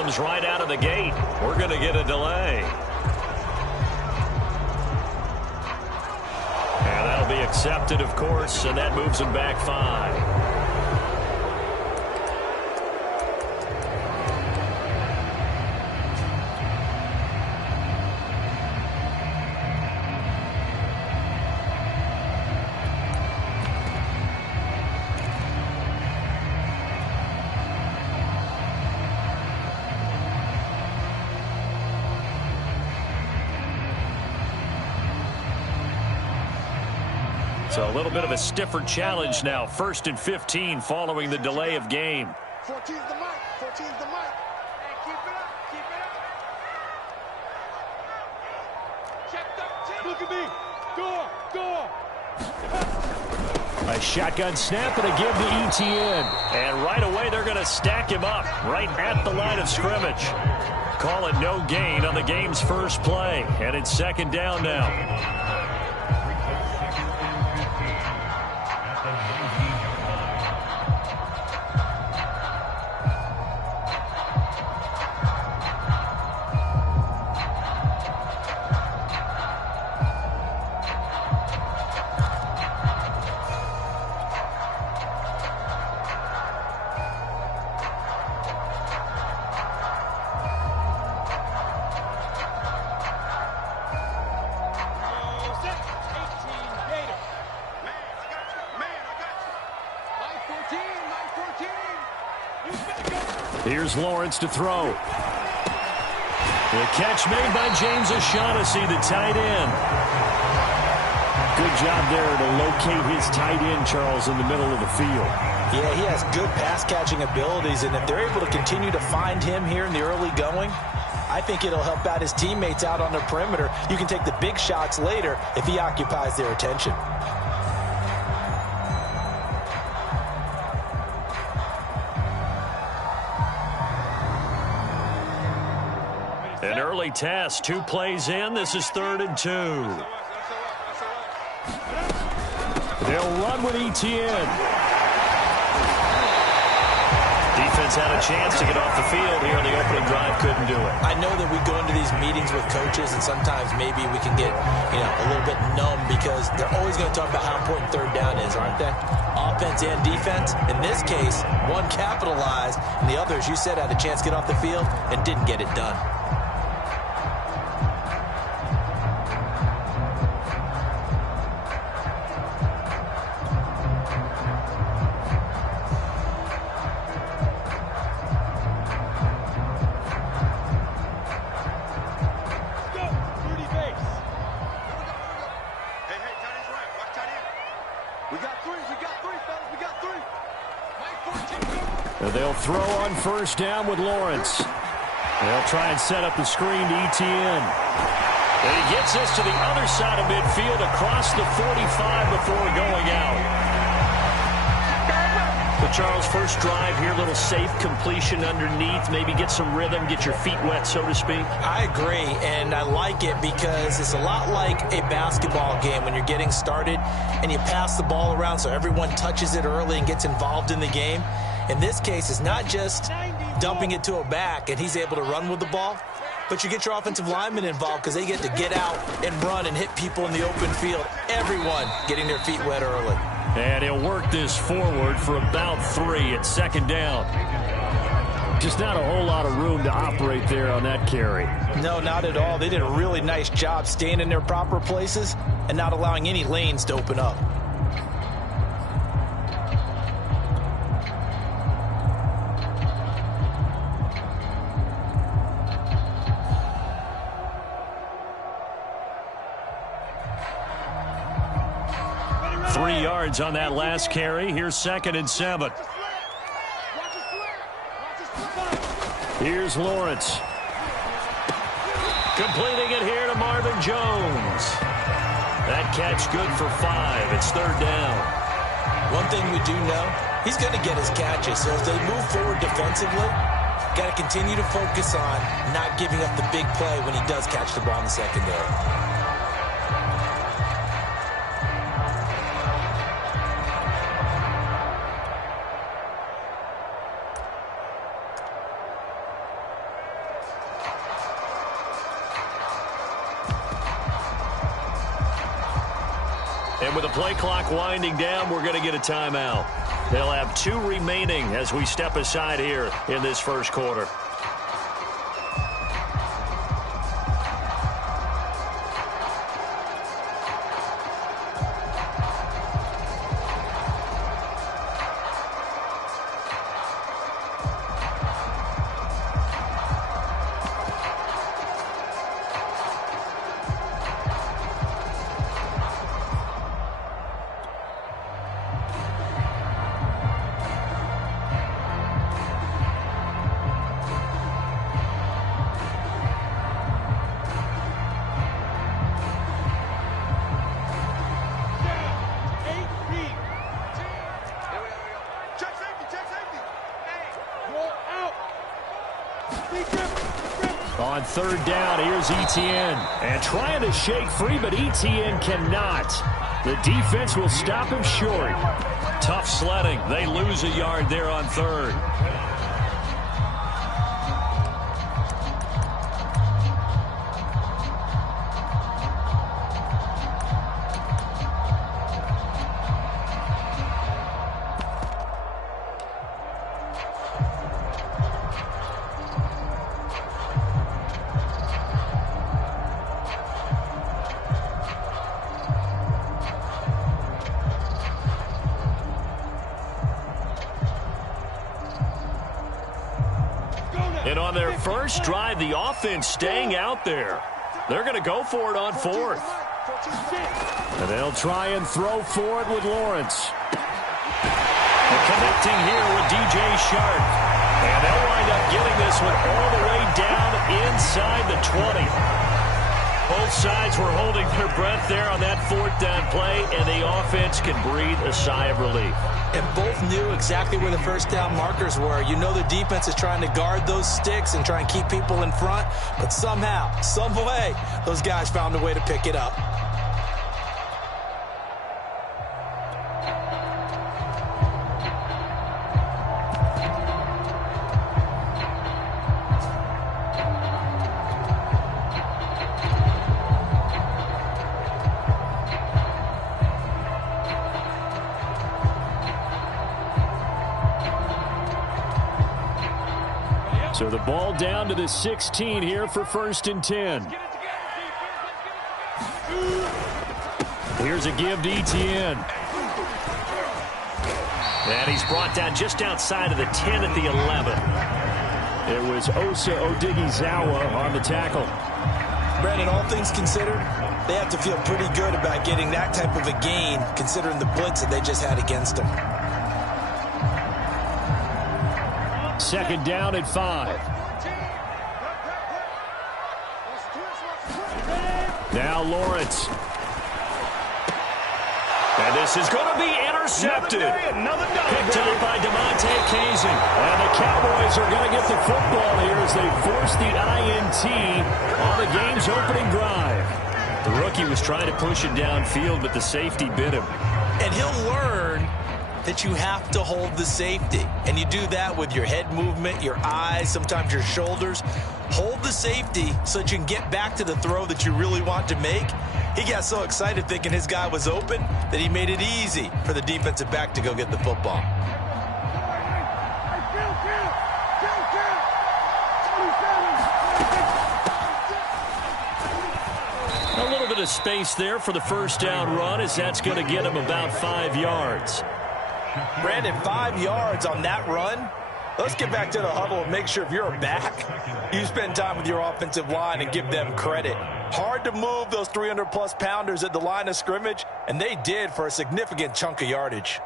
problems right out of the gate. We're going to get a delay. And that'll be accepted, of course, and that moves him back 5. So a little bit of a stiffer challenge now. 1st and 15 following the delay of game. 14's the mic. 14's the mic. Hey, keep it up. Keep it up. Check 13. Look at me. Go. A shotgun snap and a give to Etienne. And right away they're going to stack him up right at the line of scrimmage. Call it no gain on the game's first play. And it's 2nd down now. Here's Lawrence to throw. The catch made by James O'Shaughnessy, the tight end. Good job there to locate his tight end, Charles, in the middle of the field. Yeah, he has good pass-catching abilities, and if they're able to continue to find him here in the early going, I think it'll help out his teammates out on the perimeter. You can take the big shots later if he occupies their attention. An early test, 2 plays in. This is 3rd and 2. They'll run with Etienne. Defense had a chance to get off the field here on the opening drive, couldn't do it. I know that we go into these meetings with coaches, and sometimes maybe we can get, a little bit numb because they're always going to talk about how important 3rd down is, aren't they? Offense and defense. In this case, one capitalized, and the other, as you said, had a chance to get off the field and didn't get it done. They'll throw on 1st down with Lawrence. They'll try and set up the screen to Etienne. And he gets this to the other side of midfield across the 45 before going out. But Charles, first drive here, little safe completion underneath. Maybe get some rhythm, get your feet wet, so to speak. I agree, and I like it because it's a lot like a basketball game when you're getting started and you pass the ball around so everyone touches it early and gets involved in the game. In this case, it's not just dumping it to a back and he's able to run with the ball, but you get your offensive linemen involved because they get to get out and run and hit people in the open field. Everyone getting their feet wet early. And he'll work this forward for about 3 at 2nd down. Just not a whole lot of room to operate there on that carry. No, not at all. They did a really nice job staying in their proper places and not allowing any lanes to open up. On that last carry. Here's 2nd and 7. Here's Lawrence. Completing it here to Marvin Jones. That catch good for 5. It's 3rd down. One thing we do know, he's going to get his catches. So as they move forward defensively, got to continue to focus on not giving up the big play when he does catch the ball in the secondary. And with the play clock winding down, we're going to get a timeout. They'll have 2 remaining as we step aside here in this first quarter. On third down, here's Etienne. And trying to shake free, but Etienne cannot. The defense will stop him short. Tough sledding. They lose a yard there on third. And on their first drive, the offense staying out there. They're going to go for it on fourth. And they'll try and throw for it with Lawrence. And connecting here with DJ Shark. And they'll wind up getting this one all the way down inside the 20. Both sides were holding their breath there on that fourth down play, and the offense can breathe a sigh of relief. And both knew exactly where the first down markers were. You know the defense is trying to guard those sticks and try and keep people in front, but somehow, some way, those guys found a way to pick it up. So the ball down to the 16 here for 1st and 10. Here's a give to Etienne. And he's brought down just outside of the 10 at the 11. It was Osa Odighizuwa on the tackle. Brandon, all things considered, they have to feel pretty good about getting that type of a gain, considering the blitz that they just had against them. 2nd down at 5. Now Lawrence. And this is going to be intercepted. Picked up by DeMonte Kazin. And the Cowboys are going to get the football here as they force the INT on the game's opening drive. The rookie was trying to push it downfield, but the safety bit him. And he'll learn that you have to hold the safety. And you do that with your head movement, your eyes, sometimes your shoulders. Hold the safety so that you can get back to the throw that you really want to make. He got so excited thinking his guy was open that he made it easy for the defensive back to go get the football. A little bit of space there for the first down run, as that's going to get him about 5 yards. Brandon, 5 yards on that run. Let's get back to the huddle and make sure if you're a back, you spend time with your offensive line and give them credit. Hard to move those 300-plus pounders at the line of scrimmage, and they did for a significant chunk of yardage.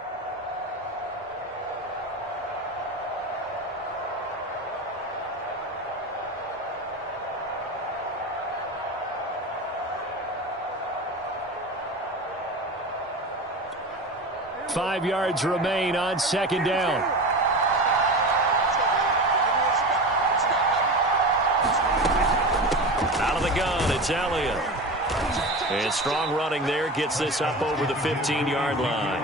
Five yards remain on 2nd down. Out of the gun, it's Elliott. And strong running there gets this up over the 15-yard line.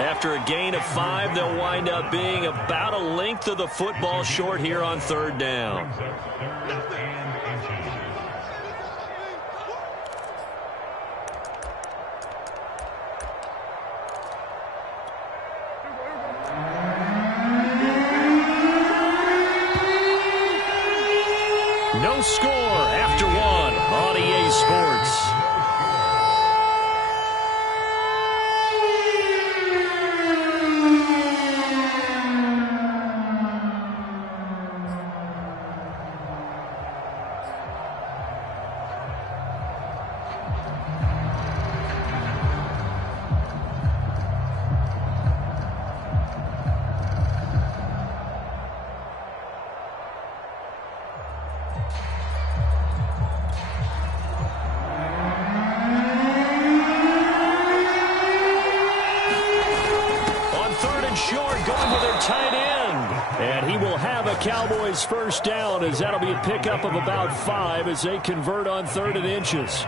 After a gain of 5, they'll wind up being about a length of the football short here on 3rd down. the score after one on EA Sports. Cowboys first down, as that'll be a pickup of about 5 as they convert on 3rd and inches.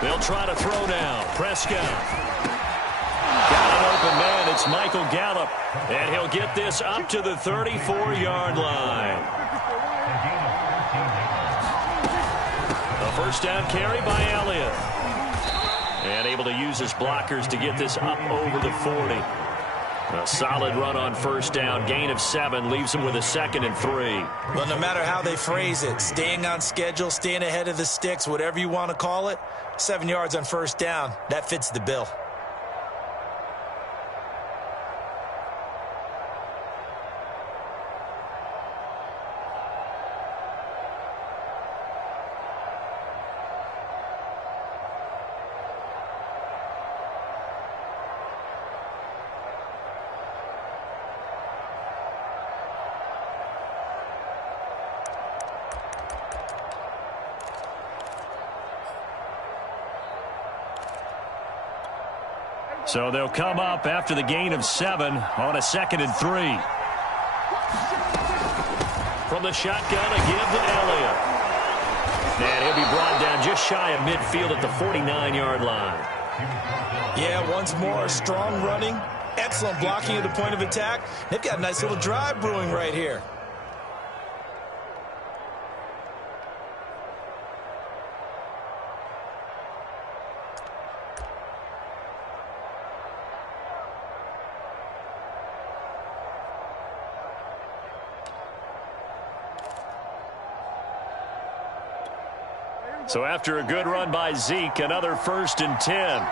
They'll try to throw now. Prescott. Got an open man. It's Michael Gallup. And he'll get this up to the 34-yard line. A first down carry by Elliott. And able to use his blockers to get this up over the 40. A solid run on first down. Gain of 7 leaves him with a 2nd and 3. Well, no matter how they phrase it, staying on schedule, staying ahead of the sticks, whatever you want to call it, 7 yards on first down, that fits the bill. So they'll come up after the gain of 7 on a 2nd and 3. From the shotgun, a give to Elliott. And he'll be brought down just shy of midfield at the 49-yard line. Yeah, once more, strong running, excellent blocking at the point of attack. They've got a nice little drive brewing right here. So after a good run by Zeke, another 1st and 10.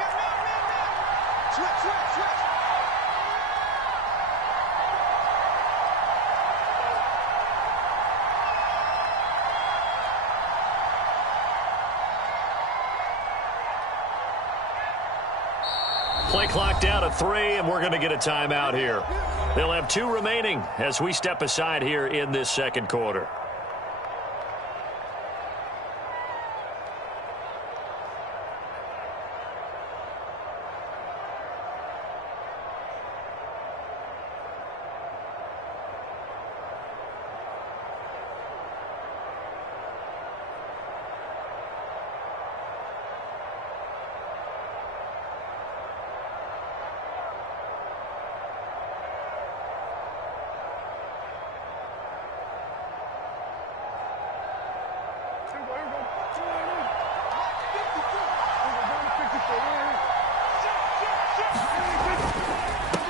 Play clock down to 3, and we're going to get a timeout here. They'll have 2 remaining as we step aside here in this 2nd quarter.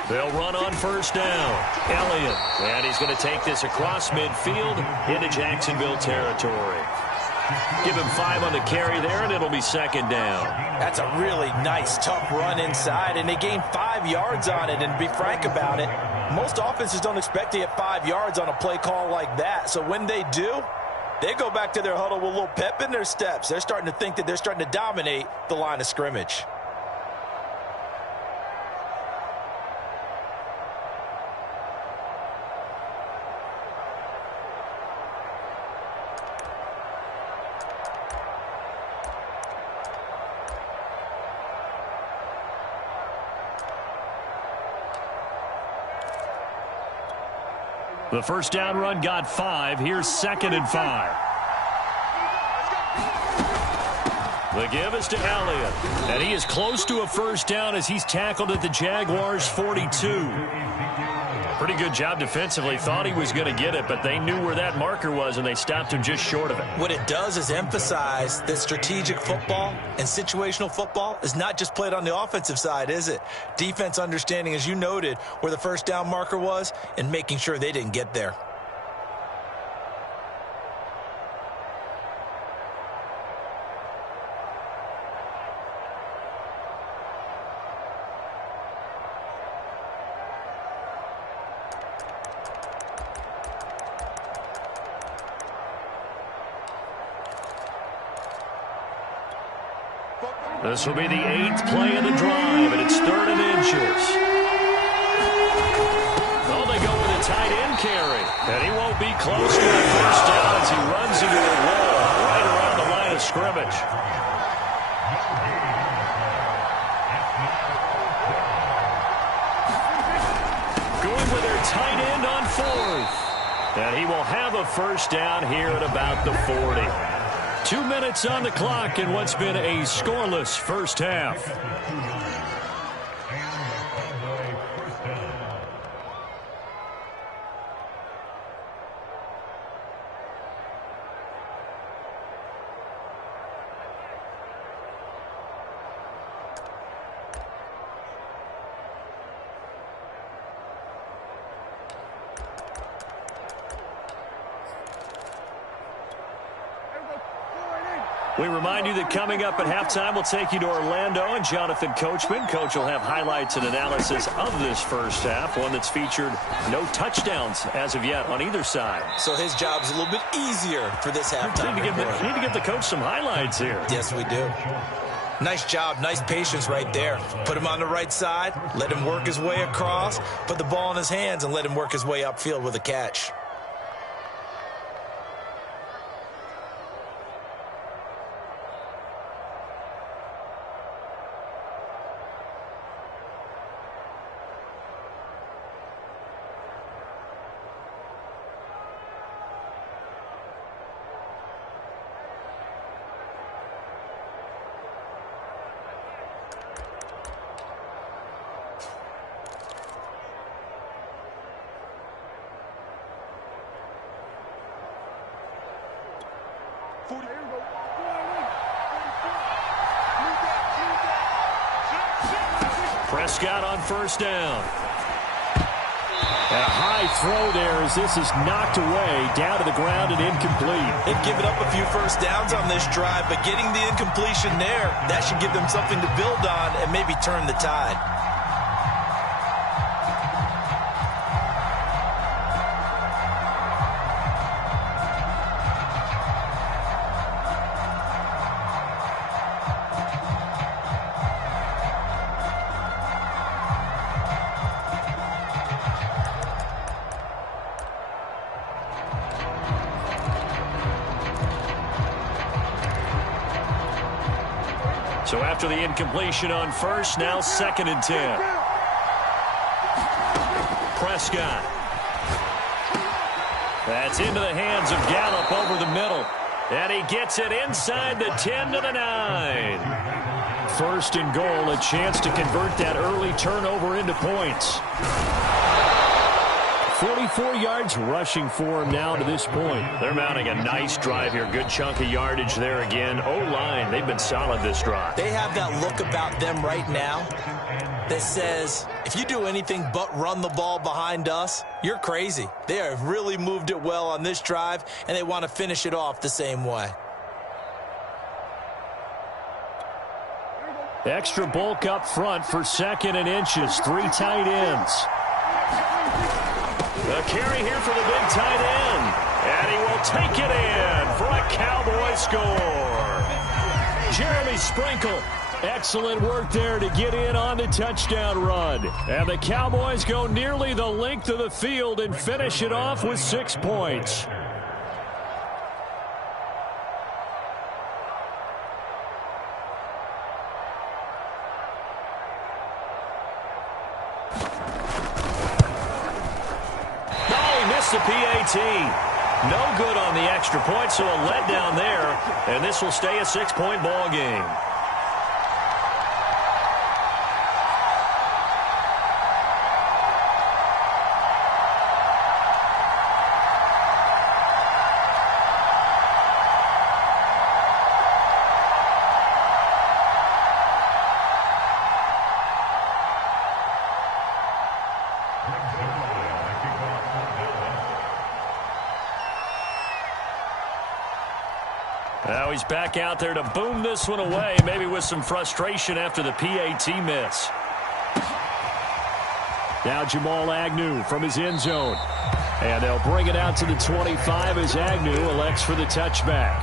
They'll run on first down. Elliott. And he's going to take this across midfield into Jacksonville territory. Give him 5 on the carry there, and it'll be 2nd down. That's a really nice, tough run inside, and they gained 5 yards on it. And to be frank about it, most offenses don't expect to get 5 yards on a play call like that. So when they do, they go back to their huddle with a little pep in their steps. They're starting to think that they're starting to dominate the line of scrimmage. The first down run got 5. Here's 2nd and 5. The give is to Elliott. And he is close to a first down as he's tackled at the Jaguars' 42. Pretty good job defensively. Thought he was going to get it, but they knew where that marker was, and they stopped him just short of it. What it does is emphasize that strategic football and situational football is not just played on the offensive side, is it? Defense understanding, as you noted, where the first down marker was and making sure they didn't get there. This will be the 8th play of the drive, and it's 3rd and inches. Well, they go with a tight end carry, and he won't be close to a first down as he runs into a wall right around the line of scrimmage. Going with their tight end on 4th. And he will have a first down here at about the 40. 2 minutes on the clock in what's been a scoreless first half. We remind you that coming up at halftime, we'll take you to Orlando and Jonathan Coachman. Coach will have highlights and analysis of this first half, one that's featured no touchdowns as of yet on either side. So his job's a little bit easier for this halftime. We need to give the coach some highlights here. Yes, we do. Nice job, nice patience right there. Put him on the right side, let him work his way across, put the ball in his hands, and let him work his way upfield with a catch. Prescott on first down. And a high throw there as this is knocked away, down to the ground and incomplete. They've given up a few first downs on this drive, but getting the incompletion there, that should give them something to build on and maybe turn the tide. So after the incompletion on first, now 2nd and 10. Prescott. That's into the hands of Gallup over the middle. And he gets it inside the 10 to the 9. 1st and goal, a chance to convert that early turnover into points. 44 yards rushing for him now to this point. They're mounting a nice drive here. Good chunk of yardage there again. O-line, they've been solid this drive. They have that look about them right now that says, if you do anything but run the ball behind us, you're crazy. They have really moved it well on this drive, and they want to finish it off the same way. Extra bulk up front for 2nd and inches. 3 tight ends. The carry here for the big tight end. And he will take it in for a Cowboy score. Jeremy Sprinkle. Excellent work there to get in on the touchdown run. And the Cowboys go nearly the length of the field and finish it off with 6 points. the PAT. No good on the extra point, so a letdown there, and this will stay a 6-point ball game. Now he's back out there to boom this one away, maybe with some frustration after the PAT miss. Now Jamal Agnew from his end zone. And they'll bring it out to the 25 as Agnew elects for the touchback.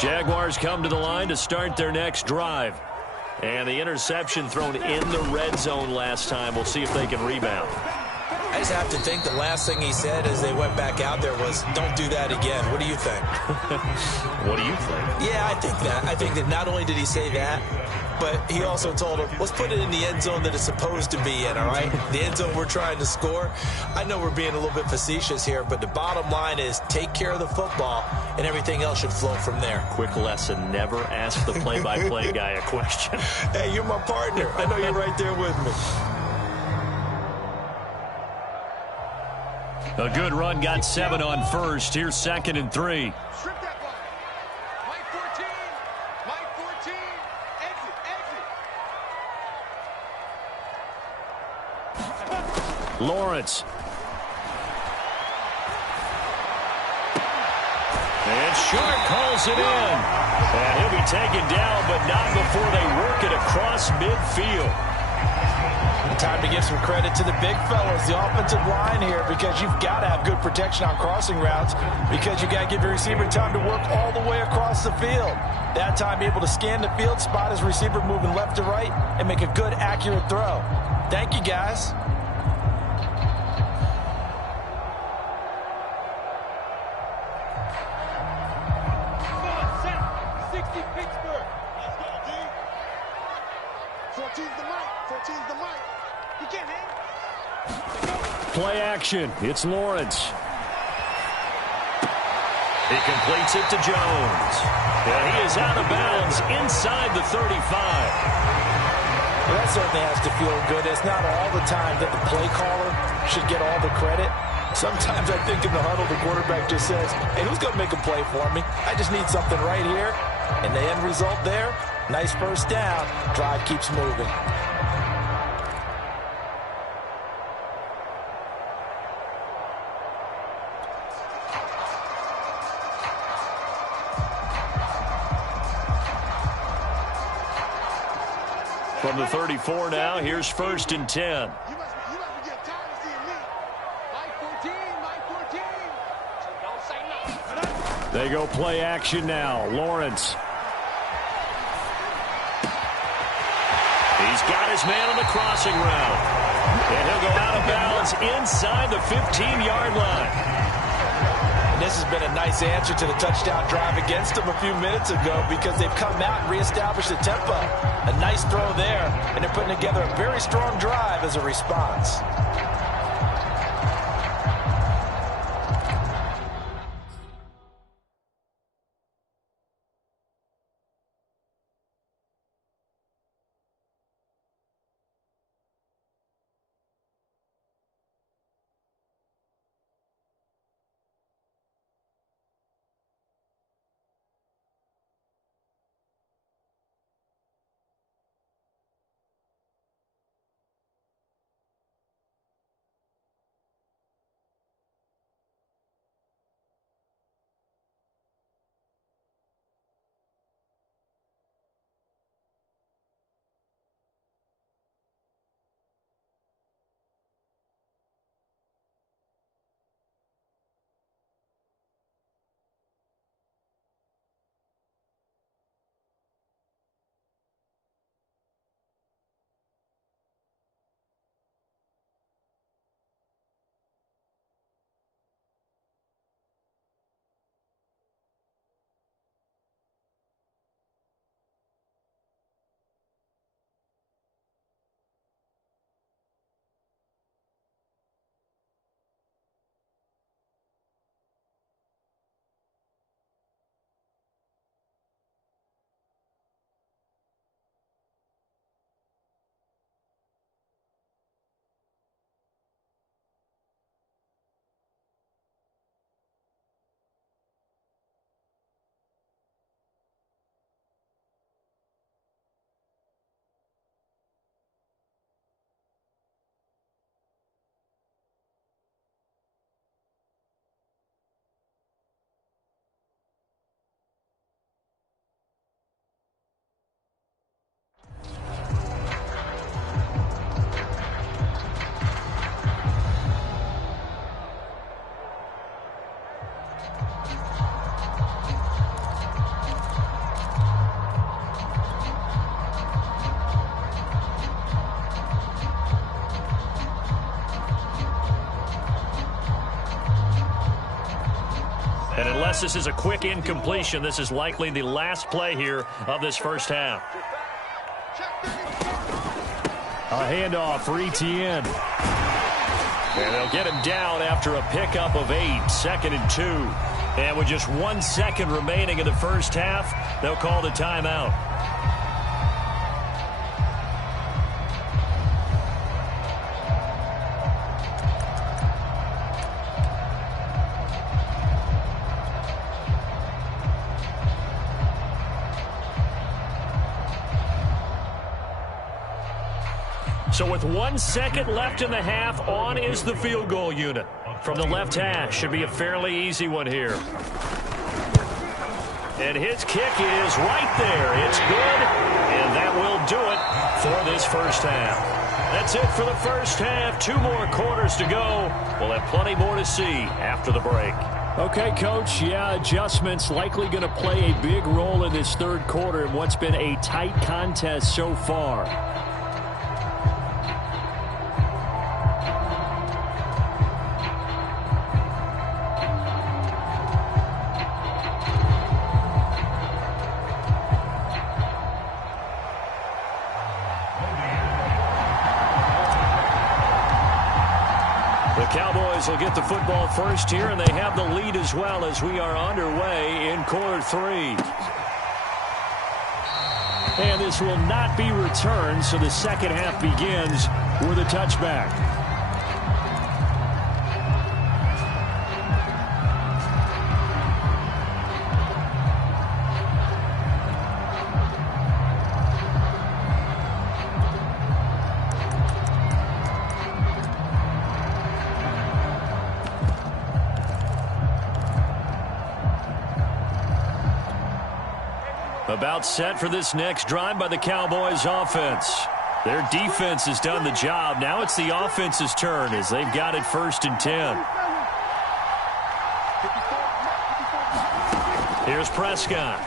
Jaguars come to the line to start their next drive. And the interception thrown in the red zone last time. We'll see if they can rebound. I just have to think the last thing he said as they went back out there was, don't do that again. What do you think? What do you think? Yeah, I think that. I think that not only did he say that, but he also told him, let's put it in the end zone that it's supposed to be in, all right? The end zone we're trying to score. I know we're being a little bit facetious here, but the bottom line is take care of the football, and everything else should flow from there. Quick lesson, never ask the play-by-play guy a question. Hey, you're my partner. I know you're right there with me. A good run, got 7 on first. Here's 2nd and 3. Strip that ball. Mike 14. Mike 14. Exit. Lawrence. And Sharp calls it in. And he'll be taken down, but not before they work it across midfield. Time to give some credit to the big fellas, the offensive line here, because you've got to have good protection on crossing routes, because you got to give your receiver time to work all the way across the field. That time, be able to scan the field, spot his receiver moving left to right, and make a good, accurate throw. Thank you, guys. Play action. It's Lawrence. He completes it to Jones. And he is out of bounds inside the 35. Well, that certainly has to feel good. It's not all the time that the play caller should get all the credit. Sometimes I think in the huddle, the quarterback just says, hey, who's going to make a play for me? I just need something right here. And the end result there, nice first down. Drive keeps moving. From the 34 now, here's 1st and 10. You must be getting tired of seeing me. Mike 14, Mike 14. Don't say nothing. They go play action now. Lawrence. He's got his man on the crossing route. And he'll go out of bounds inside the 15-yard line. This has been a nice answer to the touchdown drive against them a few minutes ago, because they've come out and reestablished the tempo. A nice throw there, and they're putting together a very strong drive as a response. Unless this is a quick incompletion, this is likely the last play here of this first half. A handoff for Etienne. And they'll get him down after a pickup of 8, 2nd and 2. And with just 1 second remaining in the first half, they'll call the timeout. So with 1 second left in the half, on is the field goal unit. From the left hash, should be a fairly easy one here. And his kick is right there. It's good, and that will do it for this first half. That's it for the first half. 2 more quarters to go. We'll have plenty more to see after the break. Okay, Coach, yeah, adjustments likely going to play a big role in this third quarter in what's been a tight contest so far. Cowboys will get the football first here, and they have the lead as well as we are underway in quarter 3. And this will not be returned, so the second half begins with a touchback. About set for this next drive by the Cowboys offense. Their defense has done the job. Now it's the offense's turn as they've got it 1st and 10. Here's Prescott.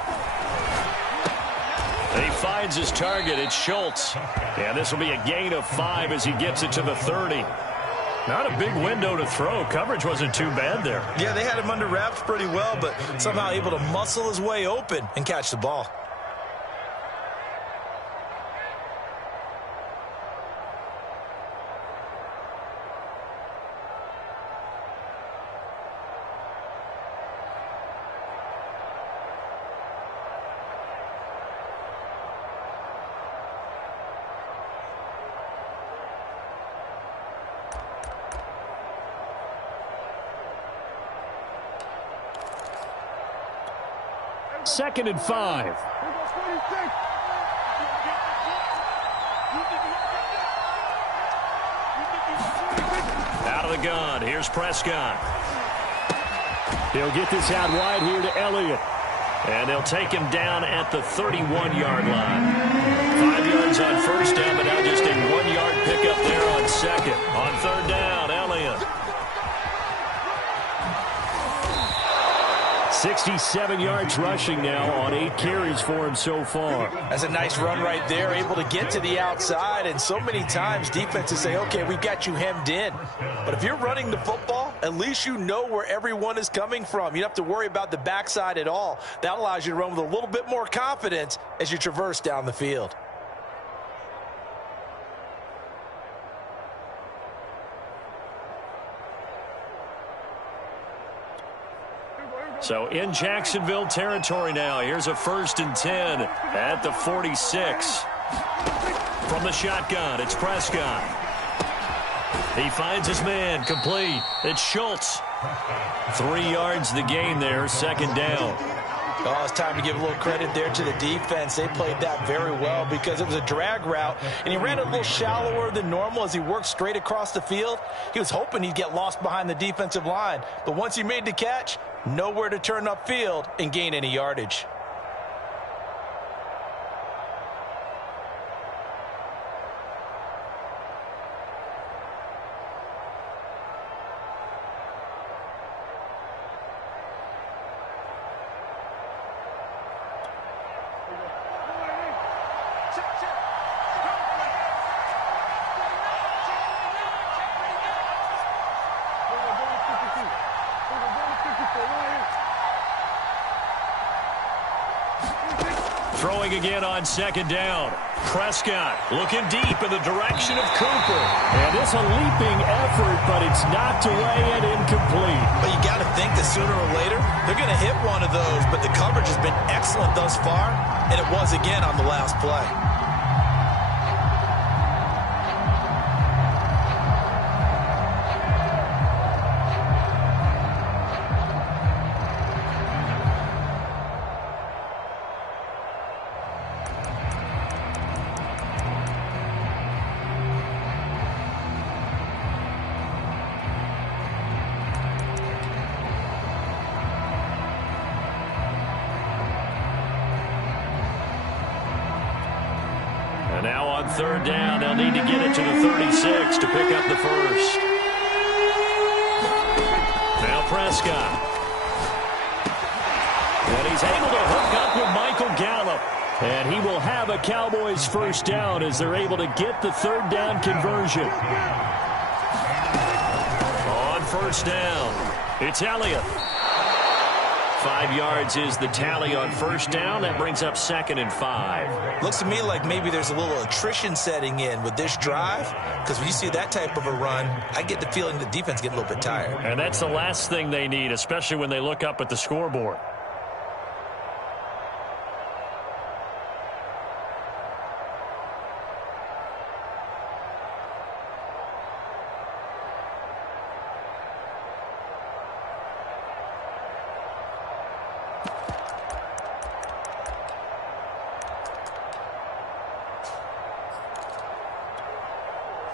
And he finds his target. It's Schultz. And this will be a gain of 5 as he gets it to the 30. Not a big window to throw. Coverage wasn't too bad there. Yeah, they had him under wraps pretty well, but somehow able to muscle his way open and catch the ball. Second and 5. Out of the gun. Here's Prescott. He'll get this out wide here to Elliott. And they'll take him down at the 31-yard line. 5 yards on first down, but now just a 1-yard pickup there on second. On third down, Elliott. 67 yards rushing now on 8 carries for him so far. That's a nice run right there, able to get to the outside. And so many times defenses say, okay, we've got you hemmed in. But if you're running the football, at least you know where everyone is coming from. You don't have to worry about the backside at all. That allows you to run with a little bit more confidence as you traverse down the field. So in Jacksonville territory now. Here's a 1st and 10 at the 46. From the shotgun, it's Prescott. He finds his man, complete. It's Schultz. 3 yards the gain there, 2nd down. Oh, it's time to give a little credit there to the defense. They played that very well because it was a drag route, and he ran a little shallower than normal as he worked straight across the field. He was hoping he'd get lost behind the defensive line, but once he made the catch, nowhere to turn upfield and gain any yardage. throwing again on second down. Prescott looking deep in the direction of Cooper. And it's a leaping effort, but it's knocked away and incomplete. But you got to think that sooner or later, they're going to hit one of those. But the coverage has been excellent thus far, and it was again on the last play. And now on third down, they'll need to get it to the 36 to pick up the first. Now Prescott. And he's able to hook up with Michael Gallup. And he will have a Cowboys first down as they're able to get the third down conversion. On first down, it's Elliott. 5 yards is the tally on first down. That brings up 2nd and 5. Looks to me like maybe there's a little attrition setting in with this drive, because when you see that type of a run, I get the feeling the defense get a little bit tired. And that's the last thing they need, especially when they look up at the scoreboard.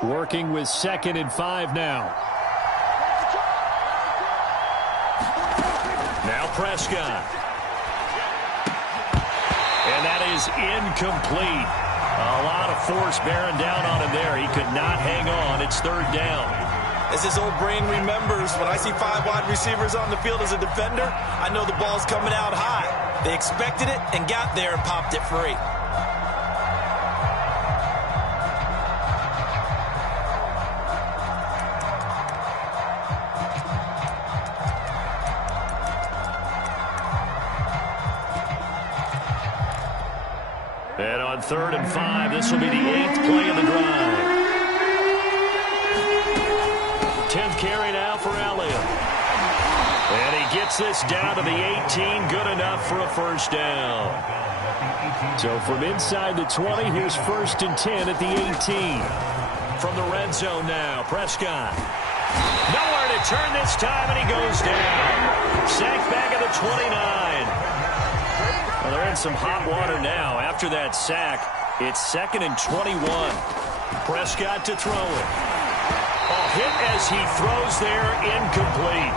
Working with 2nd and 5 now. Now Prescott. And that is incomplete. A lot of force bearing down on him there. He could not hang on. It's third down. As his old brain remembers, when I see 5 wide receivers on the field as a defender, I know the ball's coming out high. They expected it and got there and popped it free. And on 3rd and 5, this will be the 8th play of the drive. 10th carry now for Elliott. And he gets this down to the 18. Good enough for a first down. So from inside the 20, here's 1st and 10 at the 18. From the red zone now, Prescott. Nowhere to turn this time, and he goes down. Sacked back at the 29. Well, they're in some hot water now. After that sack, it's 2nd and 21. Prescott to throw it. Hit as he throws there, incomplete.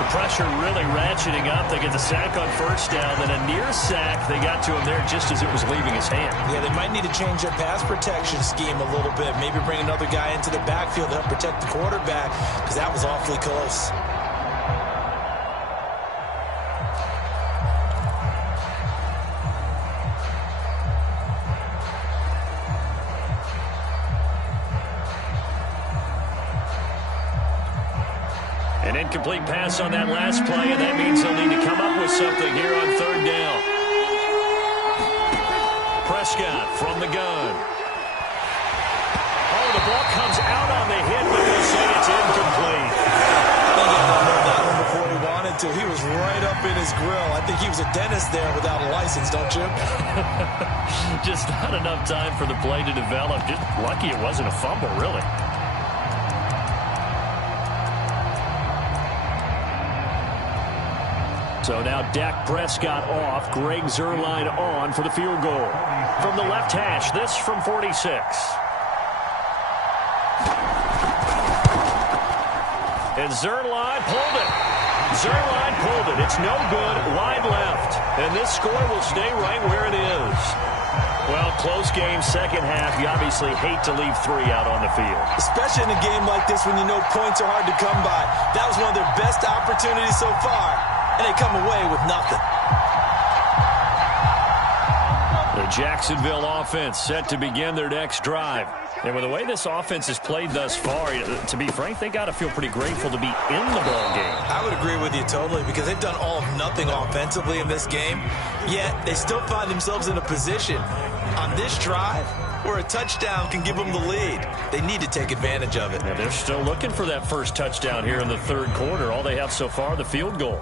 The pressure really ratcheting up. They get the sack on first down, then a near sack. They got to him there just as it was leaving his hand. Yeah, they might need to change their pass protection scheme a little bit. Maybe bring another guy into the backfield to help protect the quarterback, because that was awfully close. An incomplete pass on that last play, and that means they'll need to come up with something here on third down. Prescott from the gun. Oh, the ball comes out on the hit, but they'll say it's incomplete. I think he heard that one before he wanted to. He was right up in his grill. I think he was a dentist there without a license, don't you? Just not enough time for the play to develop. Just lucky it wasn't a fumble, really. So now Dak Prescott off, Greg Zuerlein on for the field goal. From the left hash, this from 46. And Zuerlein pulled it. Zuerlein pulled it. It's no good, wide left. And this score will stay right where it is. Well, close game, second half. You obviously hate to leave 3 out on the field. Especially in a game like this when you know points are hard to come by. That was one of their best opportunities so far. And they come away with nothing. The Jacksonville offense set to begin their next drive. And with the way this offense has played thus far, to be frank, they got to feel pretty grateful to be in the ball game. I would agree with you totally because they've done all of nothing offensively in this game, yet they still find themselves in a position on this drive where a touchdown can give them the lead. They need to take advantage of it. And they're still looking for that first touchdown here in the third quarter. All they have so far, the field goal.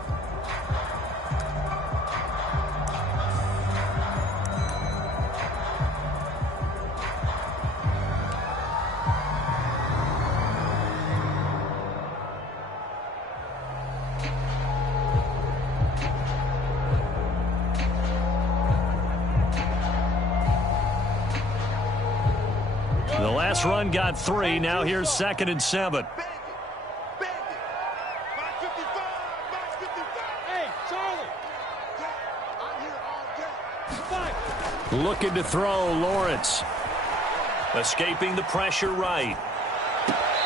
The last run got 3. Now here's 2nd and 7. Looking to throw, Lawrence. Escaping the pressure right.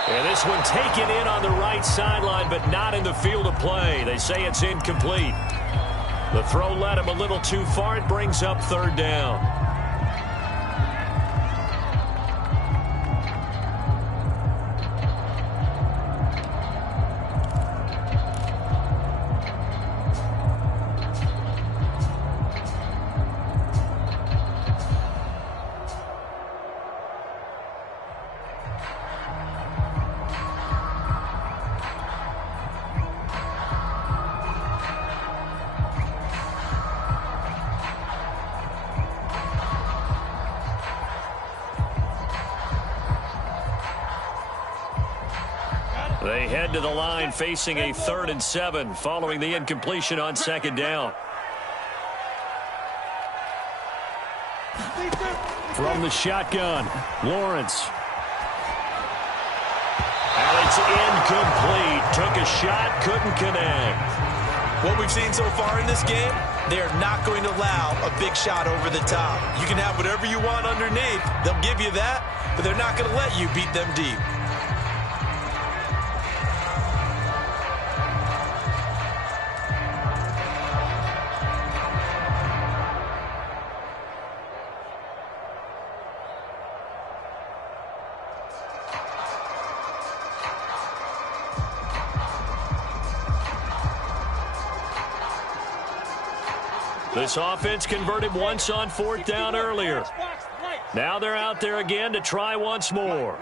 And this one taken in on the right sideline, but not in the field of play. They say it's incomplete. The throw led him a little too far. It brings up 3rd down. They head to the line facing a 3rd and 7 following the incompletion on 2nd down. From the shotgun, Lawrence. And it's incomplete. Took a shot, couldn't connect. What we've seen so far in this game, they are not going to allow a big shot over the top. You can have whatever you want underneath. They'll give you that, but they're not going to let you beat them deep. This offense converted once on 4th down earlier. Now they're out there again to try once more.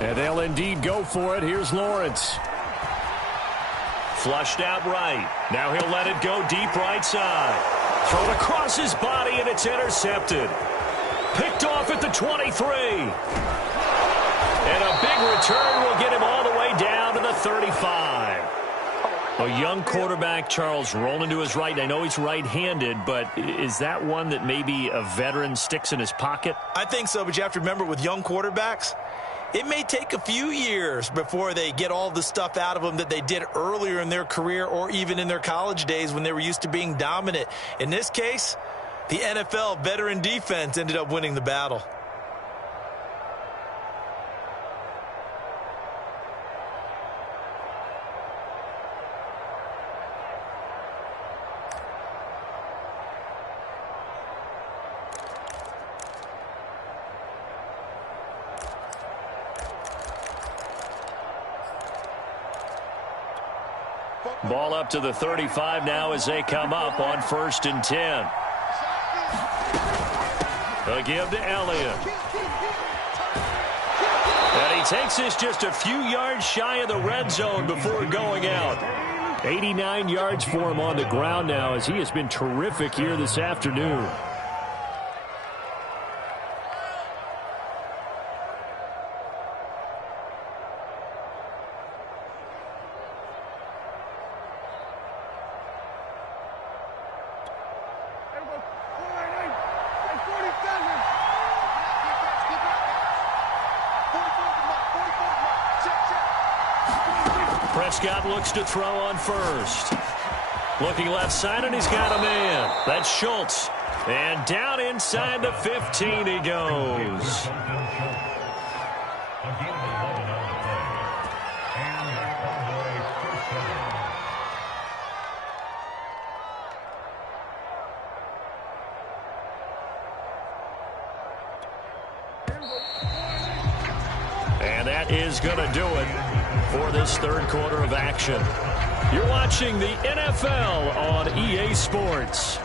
And they'll indeed go for it. Here's Lawrence. Flushed out right. Now he'll let it go deep right side. Thrown across his body, and it's intercepted. Picked off at the 23. And a big return will get him all the way down to the 35. A young quarterback, Charles, rolling to his right. I know he's right-handed, but is that one that maybe a veteran sticks in his pocket? I think so, but you have to remember with young quarterbacks, it may take a few years before they get all the stuff out of them that they did earlier in their career or even in their college days when they were used to being dominant. In this case, the NFL veteran defense ended up winning the battle. Ball up to the 35 now as they come up on 1st and 10. A give to Elliott. And he takes this just a few yards shy of the red zone before going out. 89 yards for him on the ground now as he has been terrific here this afternoon. Prescott looks to throw on 1st. Looking left side, and he's got a man. That's Schultz. And down inside the 15 he goes. is going to do it for this third quarter of action. You're watching the NFL on EA Sports.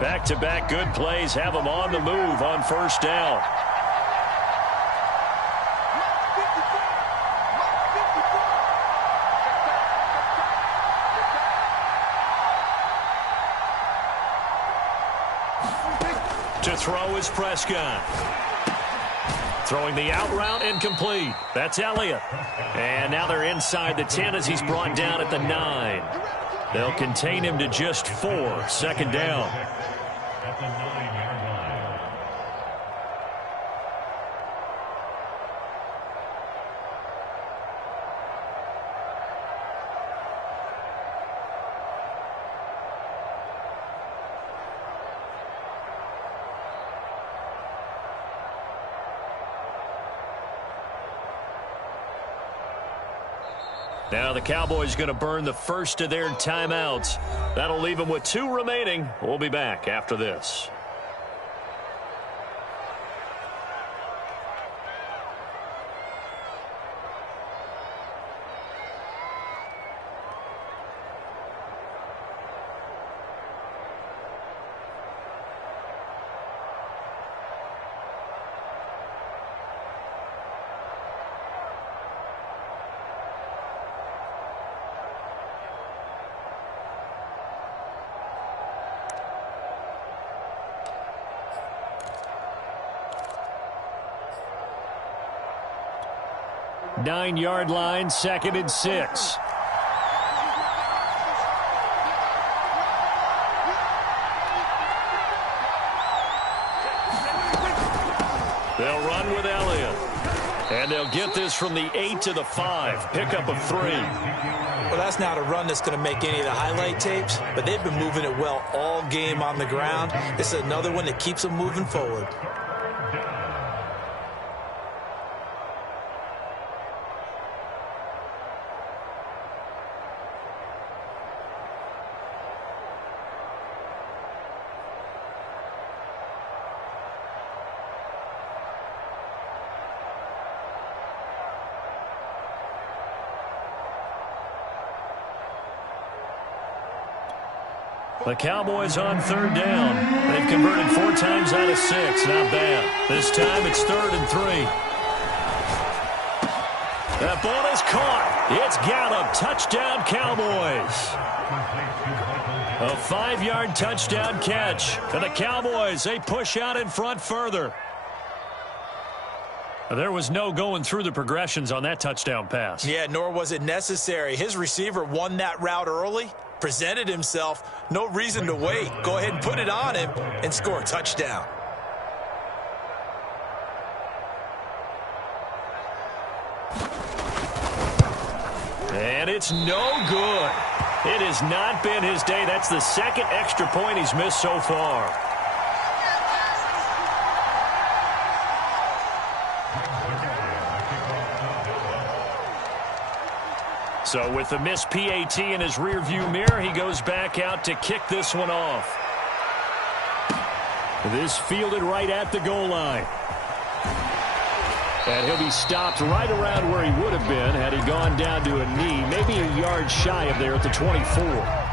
Back-to-back good plays have them on the move on first down. To throw is Prescott. Throwing the out route incomplete. That's Elliott. And now they're inside the 10 as he's brought down at the 9. They'll contain him to just 4. Second down. At the 9-yard line. Now the Cowboys going to burn the first of their timeouts. That'll leave them with 2 remaining. We'll be back after this. Nine-yard line, 2nd and 6. They'll run with Elliott. And they'll get this from the 8 to the 5. Pickup of 3. Well, that's not a run that's going to make any of the highlight tapes, but they've been moving it well all game on the ground. This is another one that keeps them moving forward. The Cowboys on 3rd down. They've converted 4 times out of 6. Not bad. This time it's 3rd and 3. That ball is caught. It's Gallup. Touchdown, Cowboys. A 5-yard touchdown catch. And the Cowboys, they push out in front further. There was no going through the progressions on that touchdown pass. Yeah, nor was it necessary. His receiver won that route early, presented himself, no reason to wait. Go ahead and put it on him and score a touchdown. And it's no good. It has not been his day. That's the 2nd extra point he's missed so far. So with the missed PAT in his rearview mirror, he goes back out to kick this one off. This fielded right at the goal line. And he'll be stopped right around where he would have been had he gone down to a knee, maybe a yard shy of there at the 24.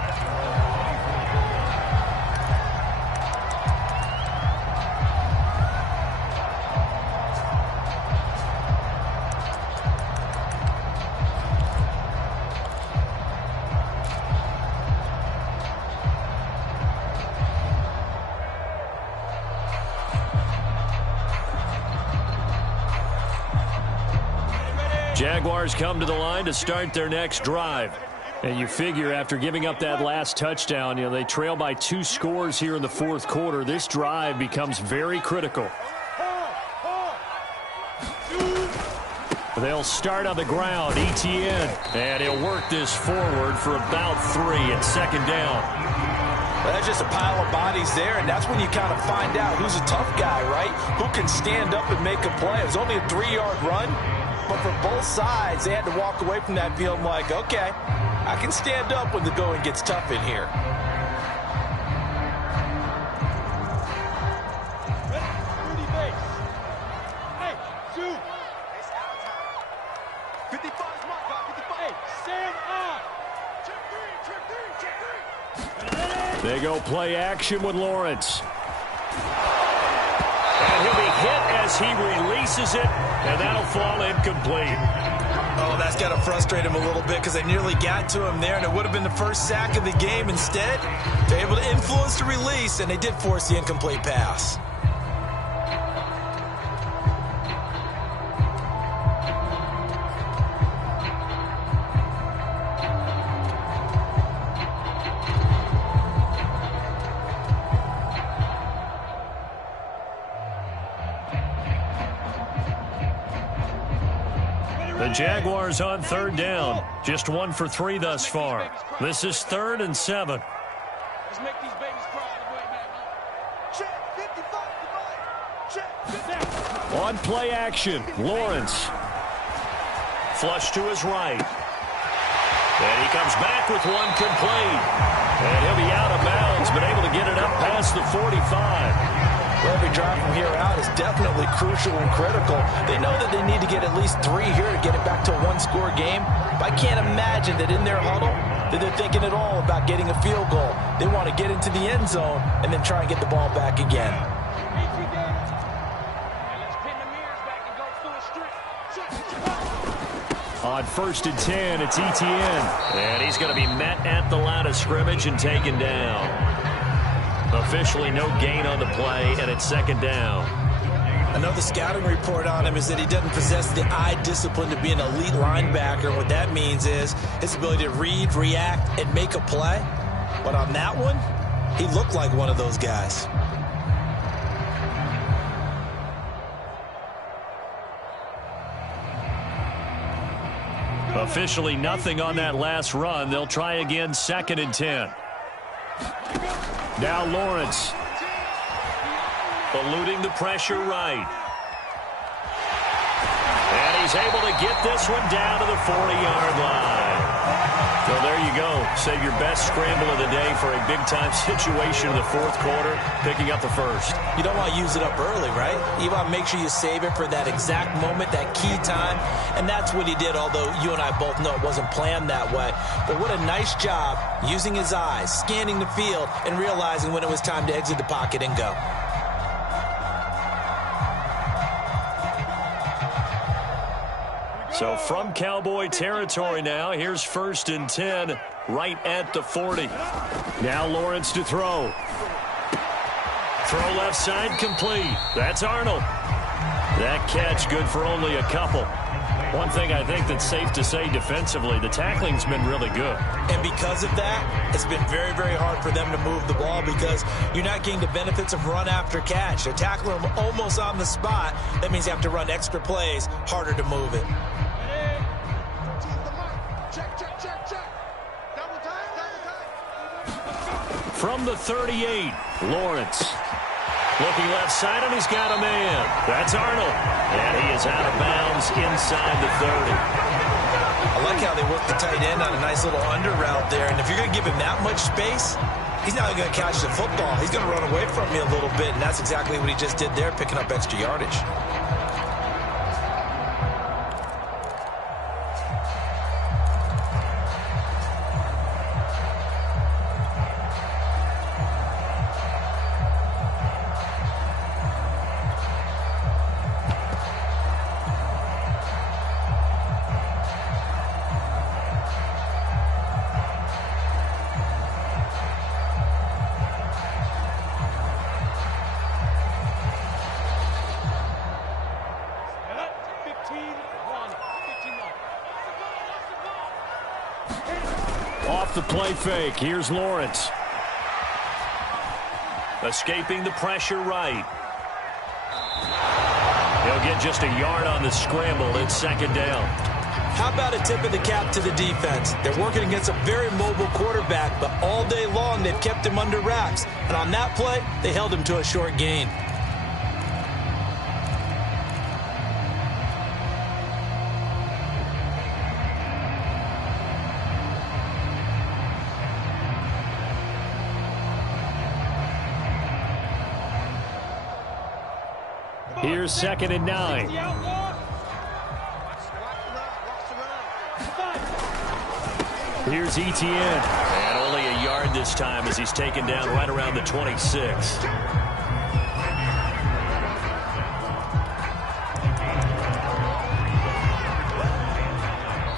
Jaguars come to the line to start their next drive. And you figure after giving up that last touchdown, they trail by 2 scores here in the 4th quarter. This drive becomes very critical. They'll start on the ground. Etienne. And he'll work this forward for about 3 at second down. Well, that's just a pile of bodies there, and that's when you kind of find out who's a tough guy, right? Who can stand up and make a play. It was only a 3-yard run, but for both sides, they had to walk away from that field like, okay, I can stand up when the going gets tough in here. They go play action with Lawrence. And he'll be hit as he releases it, and that'll fall incomplete. Oh, that's got to frustrate him a little bit because they nearly got to him there, and it would have been the first sack of the game. Instead, they're able to influence the release, and they did force the incomplete pass. The Jaguars on third down. Just 1 for 3 thus far. This is 3rd and 7. Let's make these babies cry on the way back home. Check, 55, On play action, Lawrence. Flush to his right. And he comes back with one complete. And he'll be out of bounds, but able to get it up past the 45. Well, every drive from here out is definitely crucial and critical. They know that they need to get at least 3 here to get it back to a 1-score game. But I can't imagine that in their huddle that they're thinking at all about getting a field goal. They want to get into the end zone and then try and get the ball back again. On 1st and 10, it's Etienne. And he's going to be met at the line of scrimmage and taken down. Officially no gain on the play, and it's 2nd down. I know the scouting report on him is that he doesn't possess the eye discipline to be an elite linebacker. What that means is his ability to read, react, and make a play. But on that one, he looked like one of those guys. Officially nothing on that last run. They'll try again, 2nd and 10. Now Lawrence. Eluding the pressure right. And he's able to get this one down to the 40-yard line. So there you go. Save your best scramble of the day for a big-time situation in the 4th quarter, picking up the 1st. You don't want to use it up early, right? You want to make sure you save it for that exact moment, that key time. And that's what he did, although you and I both know it wasn't planned that way. But what a nice job using his eyes, scanning the field, and realizing when it was time to exit the pocket and go. So from Cowboy territory now, here's 1st and 10, right at the 40. Now Lawrence to throw. Throw left side complete. That's Arnold. That catch good for only a couple. One thing I think that's safe to say defensively, the tackling's been really good. And because of that, it's been very, very hard for them to move the ball because you're not getting the benefits of run after catch. They're tackling them almost on the spot. That means you have to run extra plays, harder to move it. From the 38, Lawrence. Looking left side, and he's got a man. That's Arnold. And he is out of bounds inside the 30. I like how they work the tight end on a nice little under route there. And if you're going to give him that much space, he's not going to catch the football. He's going to run away from me a little bit, and that's exactly what he just did there, picking up extra yardage. Off the play fake. Here's Lawrence. Escaping the pressure right. He'll get just a yard on the scramble. It's second down. How about a tip of the cap to the defense? They're working against a very mobile quarterback, but all day long they've kept him under wraps. And on that play, they held him to a short gain. Here's second and 9. Here's Etienne. And only a yard this time as he's taken down right around the 26.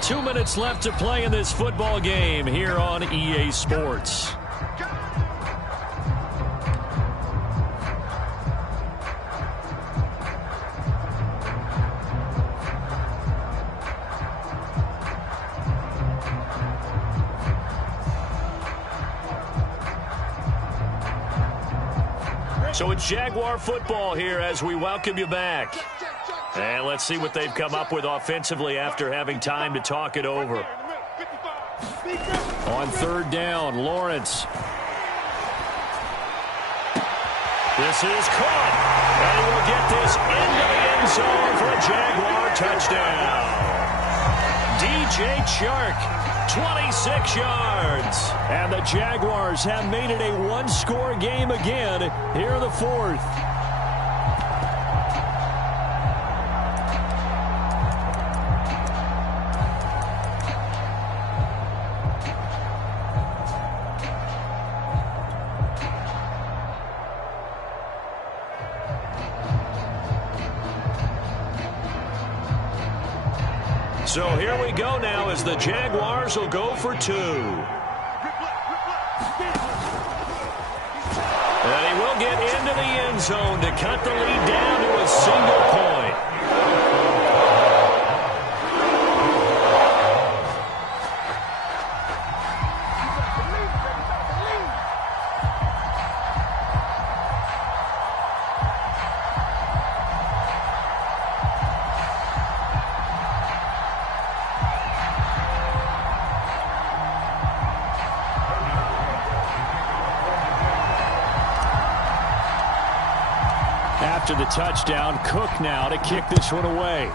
Two minutes left to play in this football game here on EA Sports. So it's Jaguar football here as we welcome you back. And let's see what they've come up with offensively after having time to talk it over. On third down, Lawrence. This is caught. And he will get this into the end zone for a Jaguar touchdown. DJ Chark, 26 yards. And the Jaguars have made it a one-score game again here in the fourth. So here we go now as the Jaguars will go for two. And he will get into the end zone to cut the lead down to a single point. After the touchdown, Cook now to kick this one away.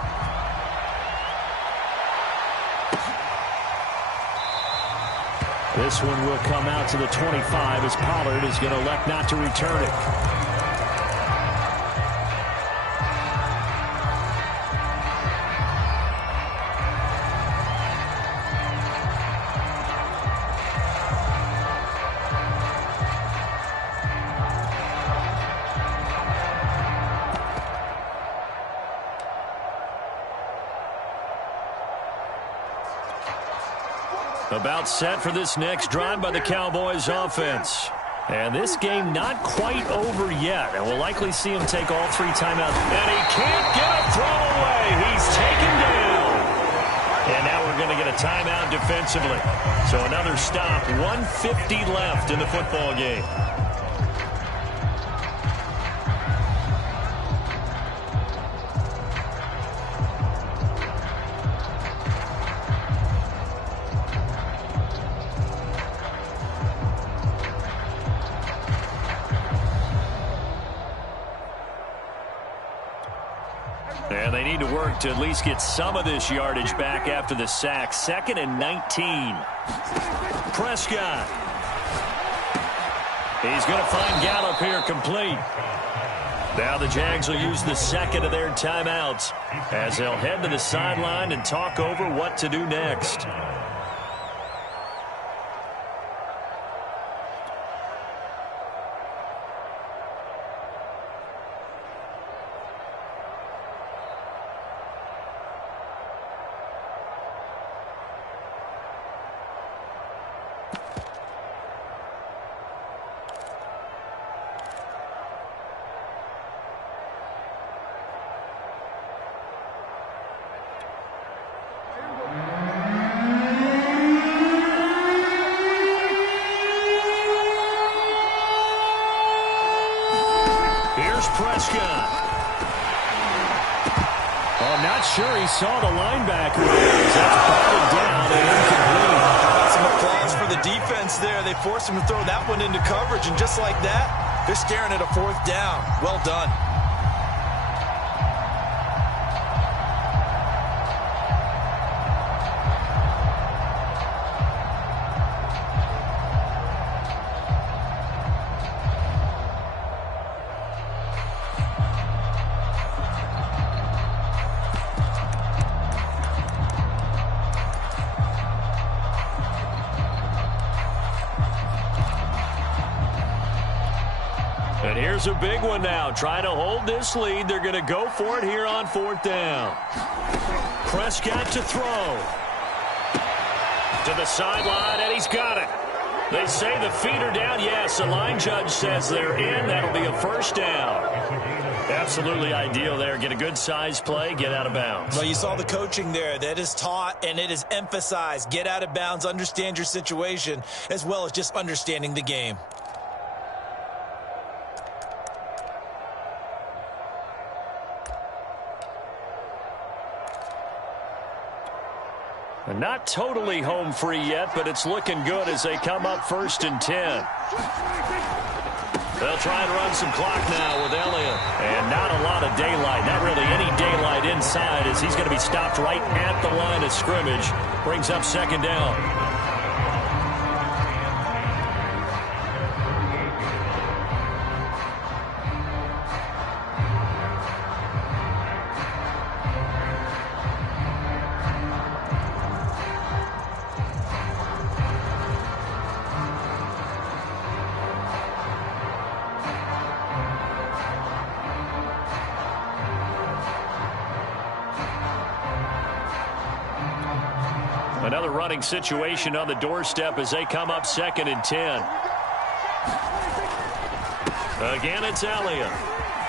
This one will come out to the 25 as Pollard is going to elect not to return it. About set for this next drive by the Cowboys offense. And this game not quite over yet. And we'll likely see him take all three timeouts. And he can't get a throw away. He's taken down. And now we're going to get a timeout defensively. So another stop. 1:50 left in the football game. And they need to work to at least get some of this yardage back after the sack. 2nd and 19. Prescott. He's going to find Gallup here complete. Now the Jags will use the second of their timeouts as they'll head to the sideline and talk over what to do next. Prescott. I'm not sure he saw the linebacker there. That's batted down and incomplete. Some applause for the defense there. They forced him to throw that one into coverage, and just like that, they're staring at a 4th down. Well done. And here's a big one now. Trying to hold this lead. They're going to go for it here on 4th down. Prescott to throw. To the sideline, and he's got it. They say the feet are down. Yes, the line judge says they're in. That'll be a 1st down. Absolutely ideal there. Get a good size play, get out of bounds. Well, you saw the coaching there. That is taught, and it is emphasized. Get out of bounds, understand your situation, as well as just understanding the game. Not totally home free yet, but it's looking good as they come up 1st and 10. They'll try and run some clock now with Elliott. And not a lot of daylight, not really any daylight inside, as he's going to be stopped right at the line of scrimmage. Brings up 2nd down. Another running situation on the doorstep as they come up 2nd and 10. Again, it's Elliott.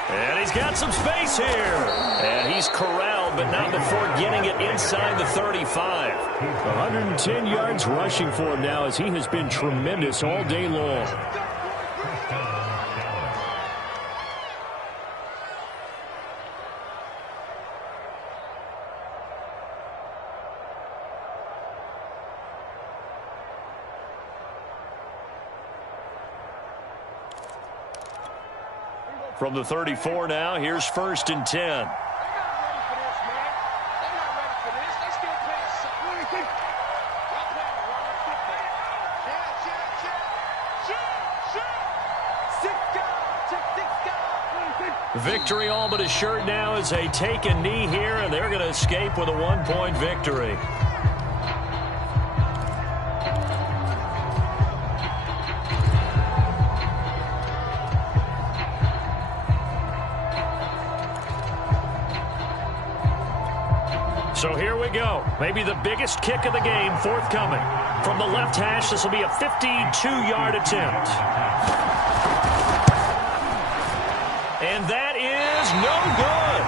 And he's got some space here. And he's corralled, but not before getting it inside the 35. 110 yards rushing for him now, as he has been tremendous all day long. From the 34 now, here's 1st and 10. They're not ready for this, man. They're not ready for this. They still playing something. What do you think? Y'all playing the wrong football. Shoot. Victory all but assured now as they take a knee here, and they're going to escape with a 1-point victory. So here we go. Maybe the biggest kick of the game forthcoming. From the left hash, this will be a 52-yard attempt. And that is no good.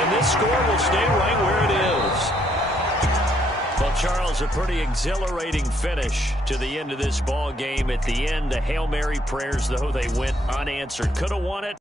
And this score will stay right where it is. Well, Charles, a pretty exhilarating finish to the end of this ball game. At the end, the Hail Mary prayers, though, they went unanswered. Could have won it.